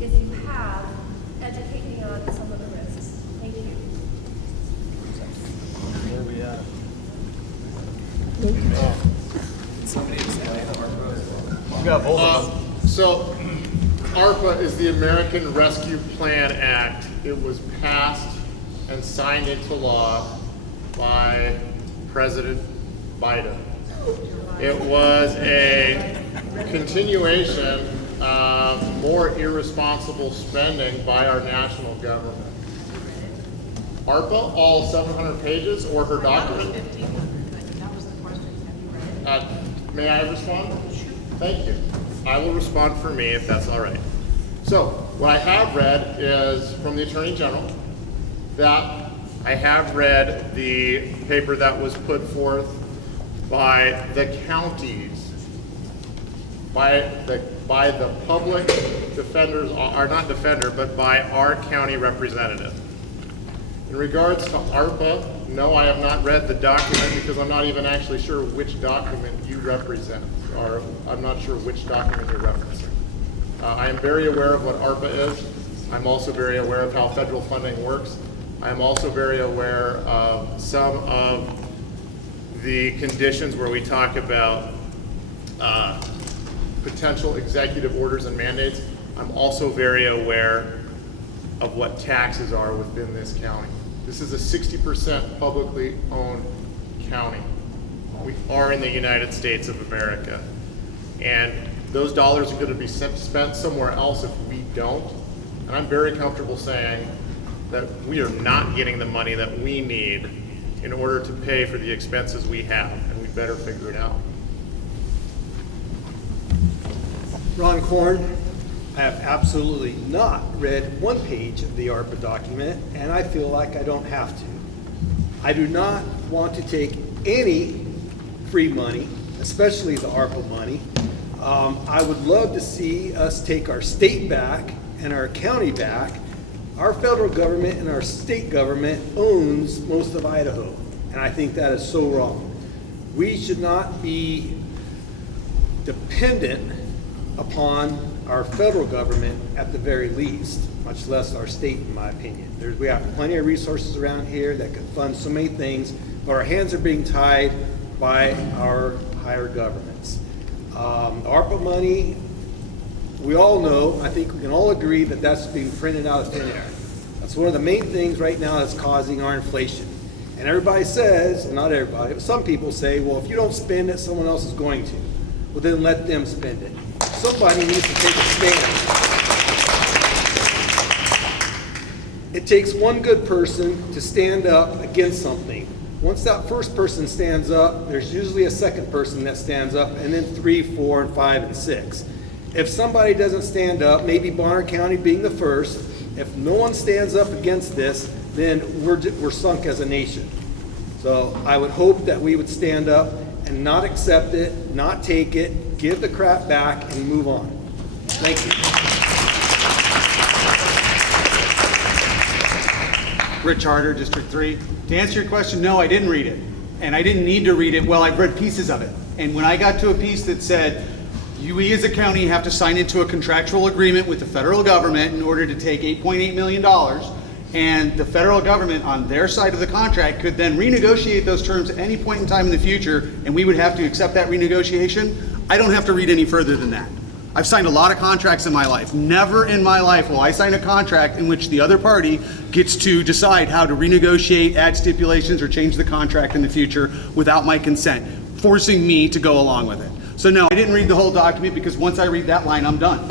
if you have, educate me on some of the risks. Thank you. Where are we at? Somebody explain ARPA. We got both of them. So, ARPA is the American Rescue Plan Act. It was passed and signed into law by President Biden. It was a continuation of more irresponsible spending by our national government. ARPA, all 700 pages, or her document? That was the question. Have you read it? May I respond? Thank you. I will respond for me if that's all right. So, what I have read is from the Attorney General that I have read the paper that was put forth by the counties, by the public defenders, or not defender, but by our county representative. In regards to ARPA, no, I have not read the document because I'm not even actually sure which document you represent, or I'm not sure which document you're referencing. I am very aware of what ARPA is. I'm also very aware of how federal funding works. I'm also very aware of some of the conditions where we talk about potential executive orders and mandates. I'm also very aware of what taxes are within this county. This is a 60% publicly owned county. We are in the United States of America. And those dollars are going to be spent somewhere else if we don't. And I'm very comfortable saying that we are not getting the money that we need in order to pay for the expenses we have, and we better figure it out. Ron Korn. I have absolutely not read one page of the ARPA document, and I feel like I don't have to. I do not want to take any free money, especially the ARPA money. I would love to see us take our state back and our county back. Our federal government and our state government owns most of Idaho, and I think that is so wrong. We should not be dependent upon our federal government at the very least, much less our state, in my opinion. We have plenty of resources around here that can fund so many things, but our hands are being tied by our higher governments. ARPA money, we all know, I think we can all agree that that's being printed out of thin air. That's one of the main things right now that's causing our inflation. And everybody says, not everybody, but some people say, well, if you don't spend it, someone else is going to. Well, then let them spend it. Somebody needs to take a stand. It takes one good person to stand up against something. Once that first person stands up, there's usually a second person that stands up, and then 3, 4, and 5, and 6. If somebody doesn't stand up, maybe Bonner County being the first, if no one stands up against this, then we're sunk as a nation. So I would hope that we would stand up and not accept it, not take it, give the crap back, and move on. Thank you. Rich Harder, District 3. To answer your question, no, I didn't read it. And I didn't need to read it. Well, I've read pieces of it. And when I got to a piece that said, we as a county have to sign into a contractual agreement with the federal government in order to take $8.8 million, and the federal government on their side of the contract could then renegotiate those terms at any point in time in the future, and we would have to accept that renegotiation, I don't have to read any further than that. I've signed a lot of contracts in my life. Never in my life will I sign a contract in which the other party gets to decide how to renegotiate, add stipulations, or change the contract in the future without my consent, forcing me to go along with it. So no, I didn't read the whole document because once I read that line, I'm done.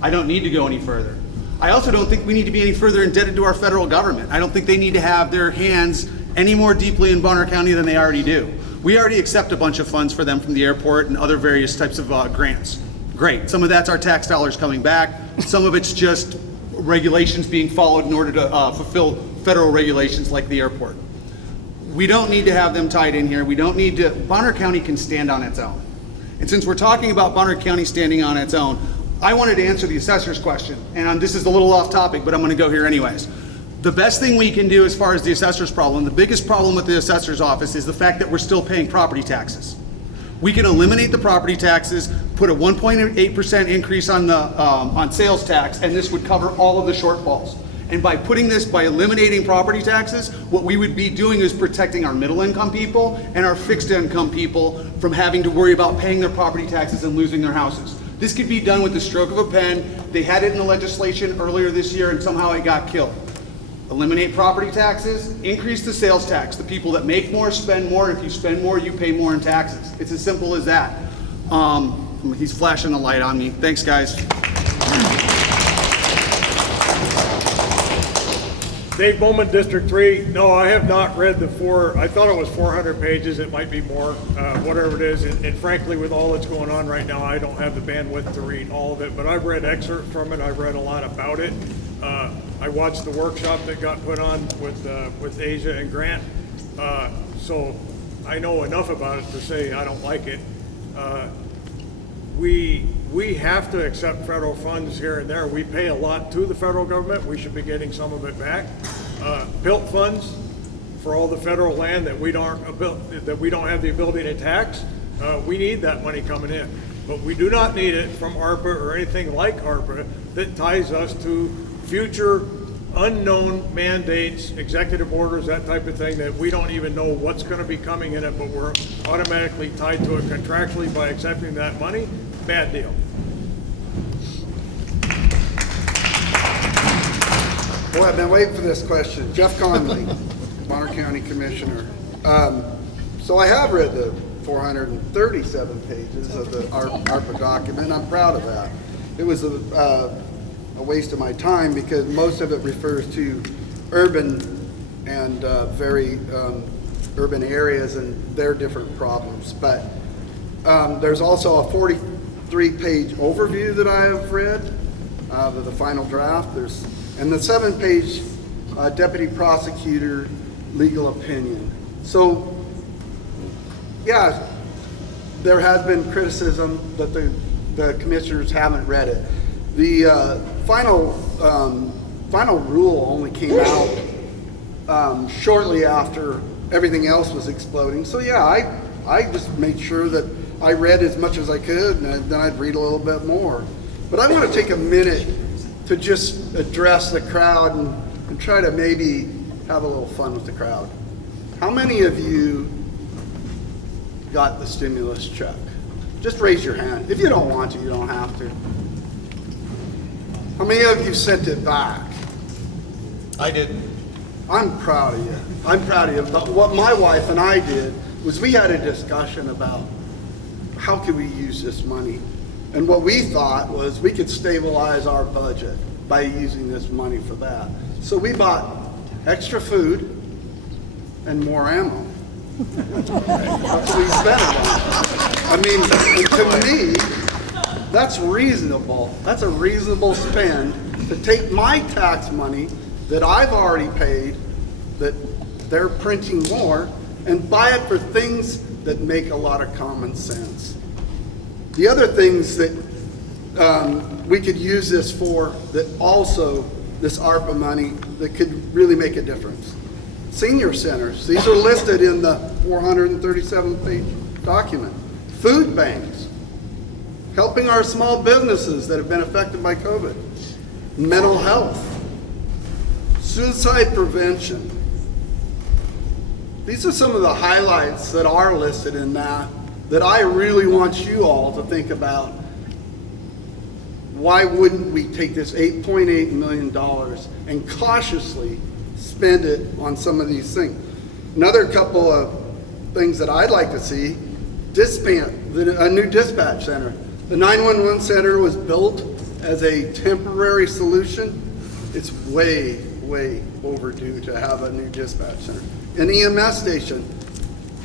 I don't need to go any further. I also don't think we need to be any further indebted to our federal government. I don't think they need to have their hands any more deeply in Bonner County than they already do. We already accept a bunch of funds for them from the airport and other various types of grants. Great, some of that's our tax dollars coming back. Some of it's just regulations being followed in order to fulfill federal regulations like the airport. We don't need to have them tied in here. We don't need to, Bonner County can stand on its own. And since we're talking about Bonner County standing on its own, I wanted to answer the assessor's question. And this is a little off topic, but I'm gonna go here anyways. The best thing we can do as far as the assessor's problem, the biggest problem with the assessor's office is the fact that we're still paying property taxes. We can eliminate the property taxes, put a 1.8% increase on the, on sales tax, and this would cover all of the shortfalls. And by putting this, by eliminating property taxes, what we would be doing is protecting our middle income people and our fixed income people from having to worry about paying their property taxes and losing their houses. This could be done with the stroke of a pen. They had it in the legislation earlier this year and somehow it got killed. Eliminate property taxes, increase the sales tax. The people that make more spend more. If you spend more, you pay more in taxes. It's as simple as that. He's flashing a light on me. Thanks, guys. Dave Bowman, District 3. No, I have not read I thought it was 400 pages. It might be more, whatever it is. And frankly, with all that's going on right now, I don't have the bandwidth to read all of it. But I've read excerpts from it. I've read a lot about it. I watched the workshop that got put on with Asia and Grant. So I know enough about it to say I don't like it. We have to accept federal funds here and there. We pay a lot to the federal government. We should be getting some of it back. Built funds for all the federal land that we don't have the ability to tax. We need that money coming in, but we do not need it from ARPA or anything like ARPA that ties us to future unknown mandates, executive orders, that type of thing that we don't even know what's going to be coming in it, but we're automatically tied to it contractually by accepting that money. Bad deal. Boy, I've been waiting for this question. Jeff Conley, Bonner County Commissioner. So I have read the 437 pages of the ARPA document. I'm proud of that. It was a waste of my time because most of it refers to urban and very urban areas and their different problems. But there's also a 43-page overview that I have read of the final draft. And the 7-page deputy prosecutor legal opinion. So, yeah, there has been criticism that the commissioners haven't read it. The final rule only came out shortly after everything else was exploding. So yeah, I just made sure that I read as much as I could, and then I'd read a little bit more. But I want to take a minute to just address the crowd and try to maybe have a little fun with the crowd. How many of you got the stimulus check? Just raise your hand. If you don't want to, you don't have to. How many of you sent it back? I did. I'm proud of you. I'm proud of you. But what my wife and I did was we had a discussion about how could we use this money. And what we thought was we could stabilize our budget by using this money for that. So we bought extra food and more ammo. That's what we spent it on. I mean, to me, that's reasonable. That's a reasonable spend to take my tax money that I've already paid, that they're printing more, and buy it for things that make a lot of common sense. The other things that we could use this for, that also this ARPA money that could really make a difference. Senior centers, these are listed in the 437-page document. Food banks, helping our small businesses that have been affected by COVID. Mental health, suicide prevention. These are some of the highlights that are listed in that I really want you all to think about. Why wouldn't we take this $8.8 million and cautiously spend it on some of these things? Another couple of things that I'd like to see, a new dispatch center. The 911 center was built as a temporary solution. It's way, way overdue to have a new dispatch center. An EMS station.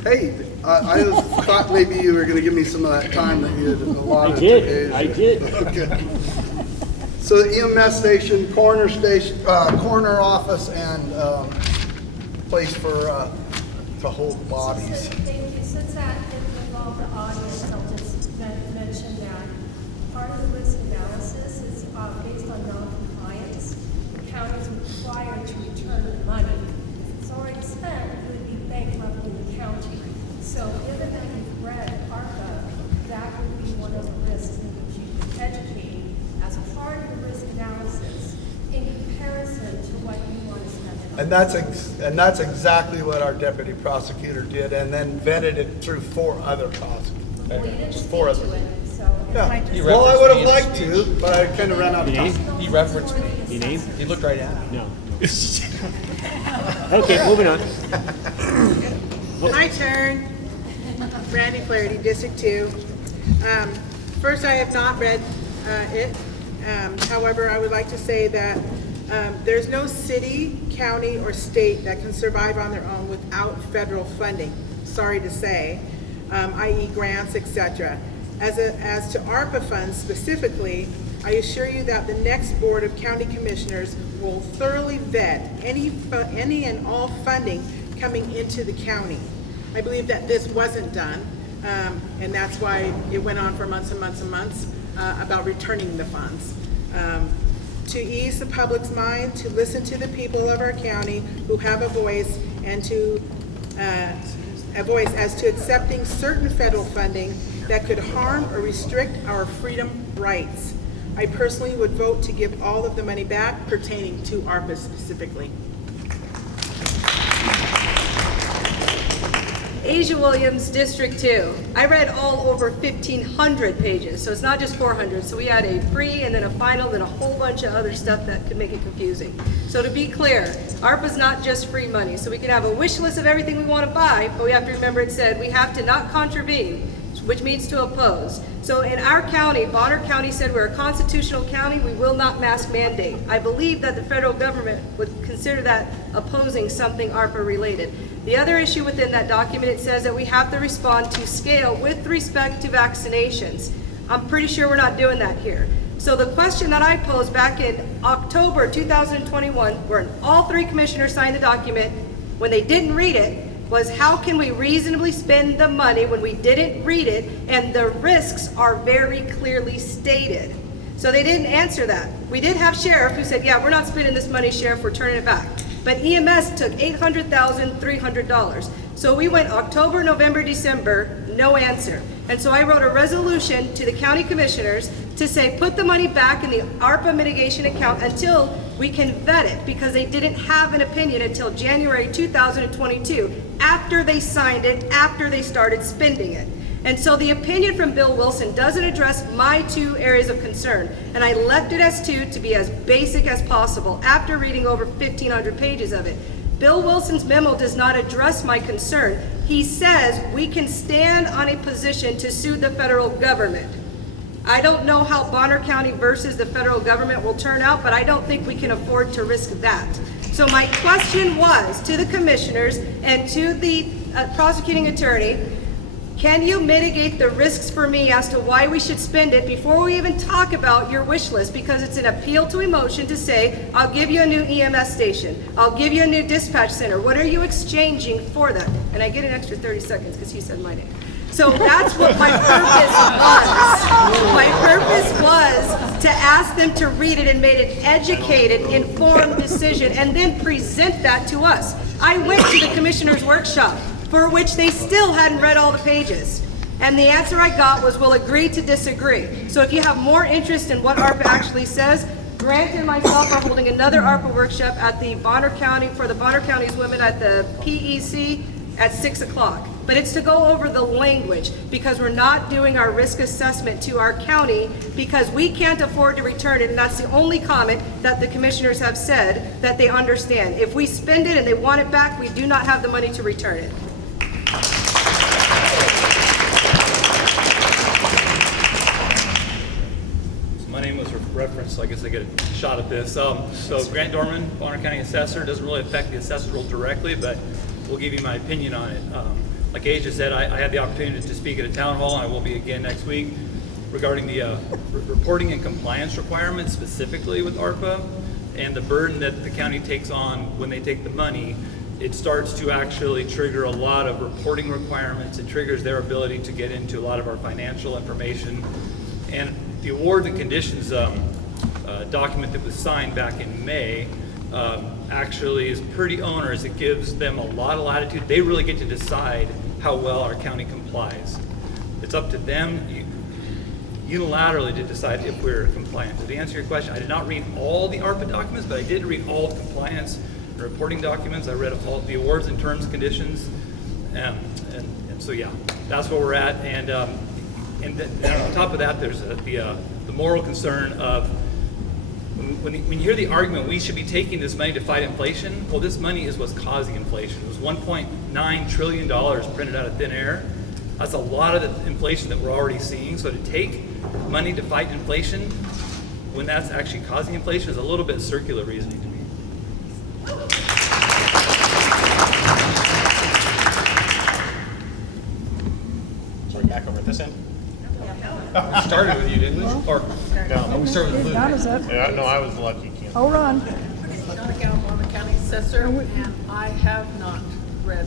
Hey, I thought maybe you were going to give me some of that time that you had allotted. I did. Okay. So the EMS station, corner office, and place for to hold bodies. Thank you. Since that involved the audience, I'll just mention that part of the risk analysis is based on non-compliance. The county is required to return the money. If it's already spent, it would be bankrupting the county. So given that you've read ARPA those risks in which you can educate as part of your risk analysis in comparison to what you want to spend it on. And that's exactly what our deputy prosecutor did, and then vetted it through 4 other prosecutors. Well, you didn't speak 4 of to them. it, so. Yeah. You Well, I would have referenced liked to, but I kind of ran out of time. He referenced me. He looked right at me. No. Okay, moving on. My turn. Randy Flaherty, District 2. First, I have not read it. However, I would like to say that there's no city, county, or state that can survive on their own without federal funding. Sorry to say, i.e. grants, etc. As to ARPA funds specifically, I assure you that the next Board of County Commissioners will thoroughly vet any and all funding coming into the county. I believe that this wasn't done, and that's why it went on for months and months and months about returning the funds. To ease the public's mind, to listen to the people of our county who have a voice, and to a voice as to accepting certain federal funding that could harm or restrict our freedom rights. I personally would vote to give all of the money back pertaining to ARPA specifically. Asia Williams, District 2. I read all over 1,500 pages, so it's not just 400. So we had a pre and then a final and a whole bunch of other stuff that could make it confusing. So to be clear, ARPA's not just free money. So we can have a wish list of everything we want to buy, but we have to remember it said we have to not contravene, which means to oppose. So in our county, Bonner County said we're a constitutional county, we will not mask mandate. I believe that the federal government would consider that opposing something ARPA related. The other issue within that document, it says that we have to respond to scale with respect to vaccinations. I'm pretty sure we're not doing that here. So the question that I posed back in October 2021, where all 3 commissioners signed the document, when they didn't read it, was how can we reasonably spend the money when we didn't read it and the risks are very clearly stated. So they didn't answer that. We did have Sheriff who said, yeah, we're not spending this money, Sheriff, we're turning it back. But EMS took $800,300. So we went October, November, December, no answer. And so I wrote a resolution to the county commissioners to say, put the money back in the ARPA mitigation account until we can vet it, because they didn't have an opinion until January 2022, after they signed it, after they started spending it. And so the opinion from Bill Wilson doesn't address my 2 areas of concern. And I left it as 2 to be as basic as possible after reading over 1,500 pages of it. Bill Wilson's memo does not address my concern. He says we can stand on a position to sue the federal government. I don't know how Bonner County versus the federal government will turn out, but I don't think we can afford to risk that. So my question was to the commissioners and to the prosecuting attorney, can you mitigate the risks for me as to why we should spend it before we even talk about your wish list? Because it's an appeal to emotion to say, I'll give you a new EMS station. I'll give you a new dispatch center. What are you exchanging for that? And I get an extra 30 seconds because he said my name. So that's what my purpose was. My purpose was to ask them to read it and made an educated, informed decision and then present that to us. I went to the commissioner's workshop, for which they still hadn't read all the pages. And the answer I got was, we'll agree to disagree. So if you have more interest in what ARPA actually says, Grant and myself are holding another ARPA workshop at the Bonner County, for the Bonner County's women at the PEC at 6 o'clock. But it's to go over the language, because we're not doing our risk assessment to our county because we can't afford to return it, and that's the only comment that the commissioners have said that they understand. If we spend it and they want it back, we do not have the money to return it. My name was referenced, so I guess I get a shot at this. So Grant Dorman, Bonner County Assessor, doesn't really affect the assessor role directly, but we'll give you my opinion on it. Like Asia said, I had the opportunity to speak at a town hall, and I will be again next week, regarding the reporting and compliance requirements specifically with ARPA and the burden that the county takes on when they take the money. It starts to actually trigger a lot of reporting requirements. It triggers their ability to get into a lot of our financial information. And the award and conditions document that was signed back in May actually is pretty onerous. It gives them a lot of latitude. They really get to decide how well our county complies. It's up to them. unilaterally to decide if we're compliant. So to answer your question, I did not read all the ARPA documents, but I did read all the compliance and reporting documents. I read all the awards and terms, conditions, and so yeah, that's where we're at. And on top of that, there's the moral concern of when you hear the argument we should be taking this money to fight inflation. Well, this money is what's causing inflation. It was $1.9 trillion printed out of thin air. That's a lot of the inflation that we're already seeing. So to take money to fight inflation when that's actually causing inflation is a little bit circular reasoning to me. So we're back over at this end? We started with you, didn't we? Or, no, we started with Luke. Yeah, no, I was lucky, Ken. Hold on. Donna Gal, Bonner County Assessor, and I have not read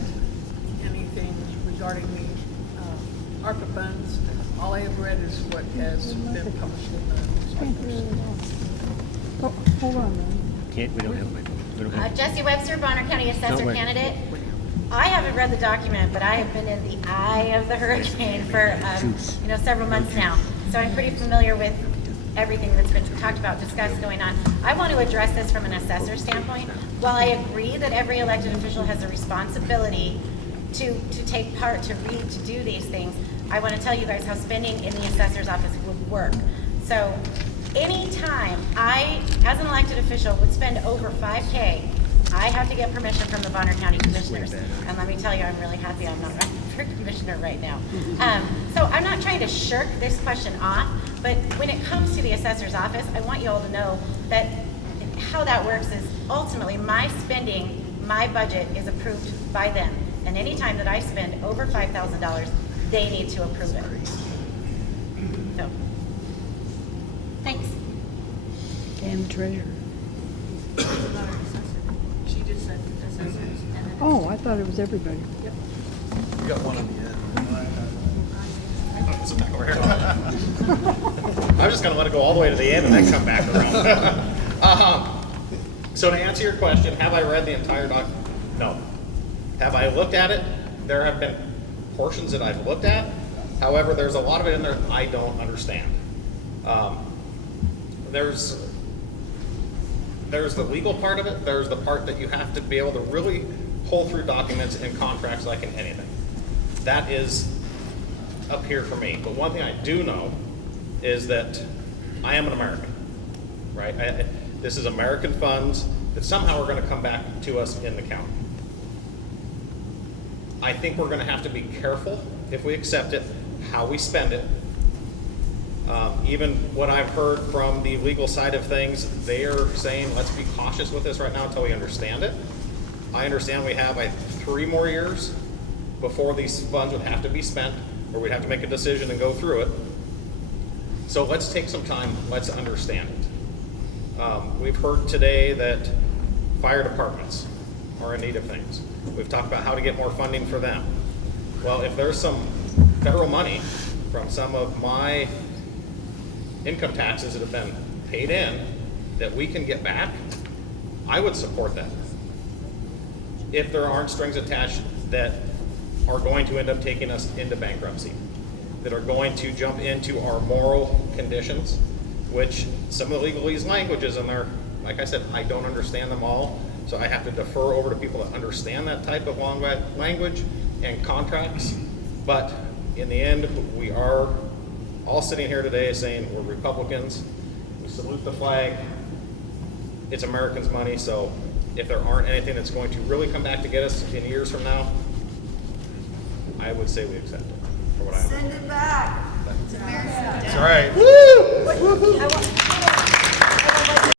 anything regarding the ARPA funds. All I have read is what has been published in the newspapers. Hold on. We don't have Jesse Webster, Bonner County Assessor candidate. I haven't read the document, but I have been in the eye of the hurricane for several months now. So I'm pretty familiar with everything that's been talked about, discussed, going on. I want to address this from an assessor standpoint. While I agree that every elected official has a responsibility to take part, to read, to do these things, I want to tell you guys how spending in the assessor's office would work. So anytime I, as an elected official, would spend over $5K, I have to get permission from the Bonner County Commissioners. And let me tell you, I'm really happy I'm not running for commissioner right now. So I'm not trying to shirk this question off, but when it comes to the assessor's office, I want you all to know that how that works is ultimately my spending, my budget is approved by them. And anytime that I spend over $5,000, they need to approve it. So, thanks. And treasurer. She just said assessors. Oh, I thought it was everybody. Yep. You got one on the end. Sit back over here. I'm just gonna let it go all the way to the end and then come back around. So to answer your question, have I read the entire document? No. Have I looked at it? There have been portions that I've looked at. However, there's a lot of it in there that I don't understand. There's the legal part of it. There's the part that you have to be able to really pull through documents and contracts like in anything. That is up here for me. But one thing I do know is that I am an American, right? This is American funds that somehow are going to come back to us in the county. I think we're going to have to be careful if we accept it, how we spend it. Even what I've heard from the legal side of things, they are saying, let's be cautious with this right now until we understand it. I understand we have 3 more years before these funds would have to be spent, or we'd have to make a decision and go through it. So let's take some time, let's understand it. We've heard today that fire departments are in need of things. We've talked about how to get more funding for them. Well, if there's some federal money from some of my income taxes that have been paid in that we can get back, I would support that. If there aren't strings attached that are going to end up taking us into bankruptcy, that are going to jump into our moral conditions, which some of the legalese languages in there, like I said, I don't understand them all, so I have to defer over to people that understand that type of language and contracts. But in the end, we are all sitting here today saying we're Republicans, we salute the flag, it's Americans' money, so if there aren't anything that's going to really come back to get us in years from now, I would say we accept it for what I have. Send it back. It's all right. I want,